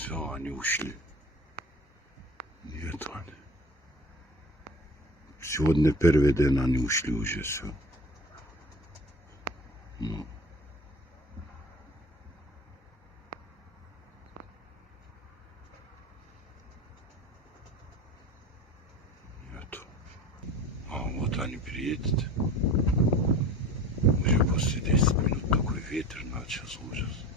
Все, они ушли. Нет, они. Сегодня первый день они ушли уже, все. Ну. Нет. А вот они приедут. Уже после 10 минут такой ветер начался, ужас.